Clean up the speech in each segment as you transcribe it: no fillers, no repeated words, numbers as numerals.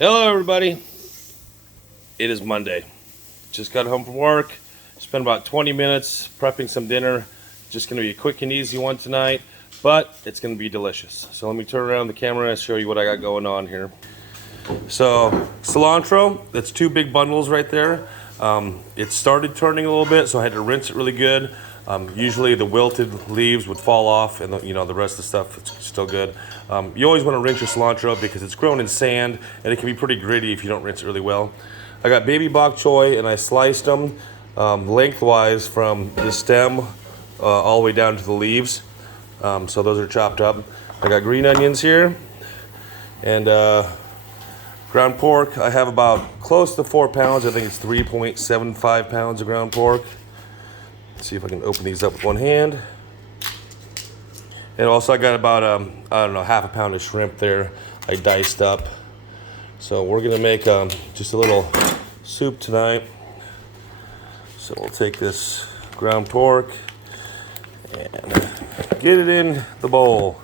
Hello everybody, it is Monday. Just got home from work, spent about 20 minutes prepping some dinner. Just going to be a quick and easy one tonight, but it's going to be delicious. So let me turn around the camera and show you what I got going on here. So cilantro, that's 2 big bundles right there. It started turning a little bit, so I had to rinse it really good. Usually the wilted leaves would fall off and the rest of the stuff is still good. You always want to rinse your cilantro because it's grown in sand and it can be pretty gritty if you don't rinse it really well. I got baby bok choy and I sliced them lengthwise from the stem all the way down to the leaves. So those are chopped up. I got green onions here and ground pork. I have about close to 4 pounds. I think it's 3.75 pounds of ground pork. Let's see if I can open these up with one hand. And also I got about, I don't know, half a pound of shrimp there I diced up. So we're gonna make just a little soup tonight. So we'll take this ground pork and get it in the bowl.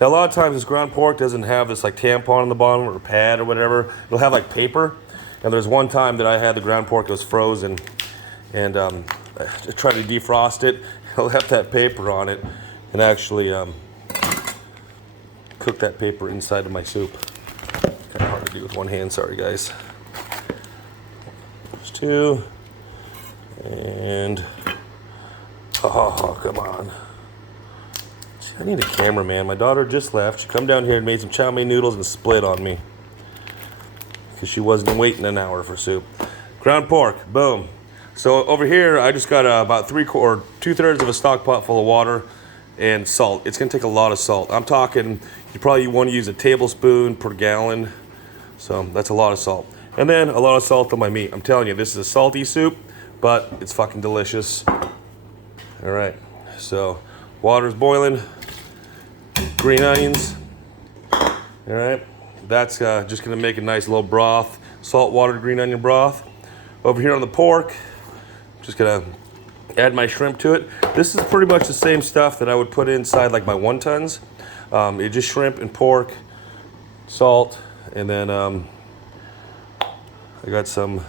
Now a lot of times this ground pork doesn't have this like tampon on the bottom or pad or whatever. It'll have like paper. And there's one time that I had the ground pork that was frozen and I tried to defrost it. I left that paper on it and actually cooked that paper inside of my soup. Kind of hard to do with one hand, sorry guys. There's 2. And, oh, come on. I need a cameraman. My daughter just left. She come down here and made some chow mein noodles and split on me. Because she wasn't waiting an hour for soup. Ground pork, boom. So over here, I just got about 2/3 of a stock pot full of water and salt. It's gonna take a lot of salt. I'm talking, you probably wanna use a tablespoon per gallon. So that's a lot of salt. And then a lot of salt on my meat. I'm telling you, this is a salty soup, but it's fucking delicious. All right, so water's boiling. Green onions. All right, that's just gonna make a nice little broth, salt water green onion broth. Over here on the pork, just gonna add my shrimp to it. This is pretty much the same stuff that I would put inside like my wontons. It's just shrimp and pork, salt, and then I got some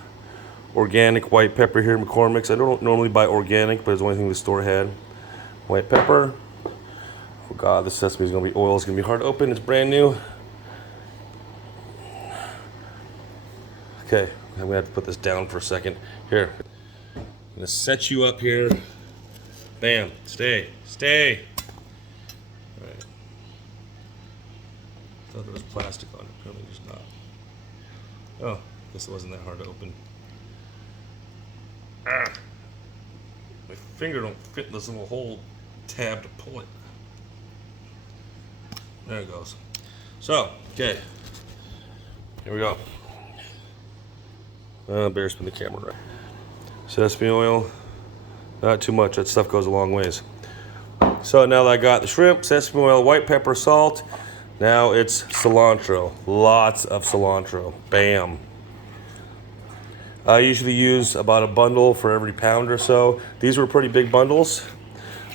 organic white pepper here, McCormick's. I don't normally buy organic, but it's the only thing the store had. White pepper. Oh God, this sesame is gonna be oil. It's gonna be hard to open. It's brand new. Okay, I'm gonna have to put this down for a second. Here, I'm gonna set you up here. Bam, stay. All right. I thought there was plastic on it, apparently there's not. Oh, guess it wasn't that hard to open. Ah, my finger don't fit in this little hole tab to pull it. There it goes. So, okay. Here we go. Better spin the camera right. Sesame oil. Not too much, that stuff goes a long ways. So now that I got the shrimp, sesame oil, white pepper, salt, now it's cilantro. Lots of cilantro. Bam. I usually use about a bundle for every pound or so. These were pretty big bundles,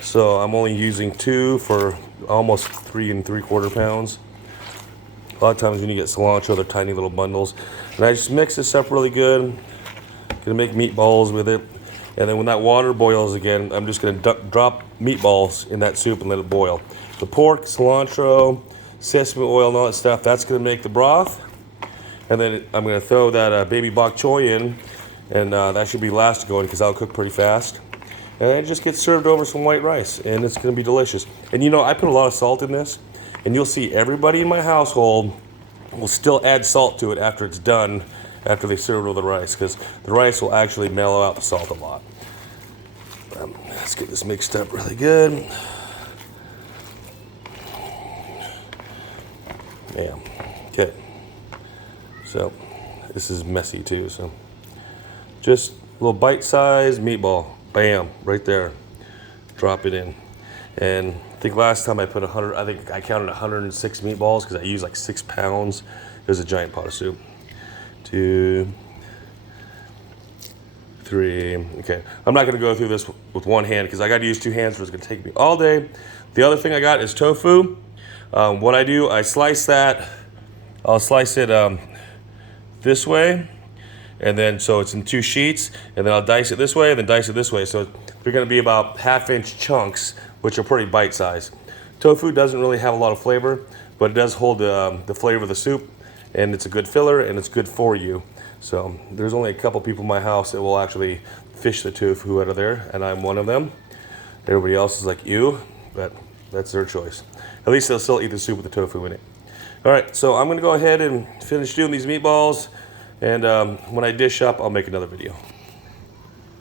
so I'm only using 2 for almost 3 3/4 pounds. A lot of times when you get cilantro, they're tiny little bundles. And I just mix this up really good. Gonna make meatballs with it. And then when that water boils again, I'm just gonna drop meatballs in that soup and let it boil. The pork, cilantro, sesame oil, and all that stuff, that's gonna make the broth. And then I'm gonna throw that baby bok choy in, and that should be last to go in because that'll cook pretty fast. And then it just gets served over some white rice, and it's gonna be delicious. And you know, I put a lot of salt in this, and you'll see everybody in my household will still add salt to it after it's done, after they serve it with the rice, because the rice will actually mellow out the salt a lot. Let's get this mixed up really good. Yeah, okay. So, this is messy too, so. Just a little bite-sized meatball, bam, right there. Drop it in. And I think last time I put 100, I think I counted 106 meatballs because I used like 6 pounds. It was a giant pot of soup. 2, 3, okay. I'm not gonna go through this with one hand because I gotta use 2 hands, so it's gonna take me all day. The other thing I got is tofu. What I do, I slice that. I'll slice it this way, and then so it's in 2 sheets, and then I'll dice it this way and then dice it this way. So they're gonna be about 1/2-inch chunks, which are pretty bite-sized. Tofu doesn't really have a lot of flavor, but it does hold the flavor of the soup, and it's a good filler and it's good for you. So there's only a couple people in my house that will actually fish the tofu out of there, and I'm one of them. Everybody else is like, you, but that's their choice. At least they'll still eat the soup with the tofu in it. All right, so I'm gonna go ahead and finish doing these meatballs, and when I dish up, I'll make another video.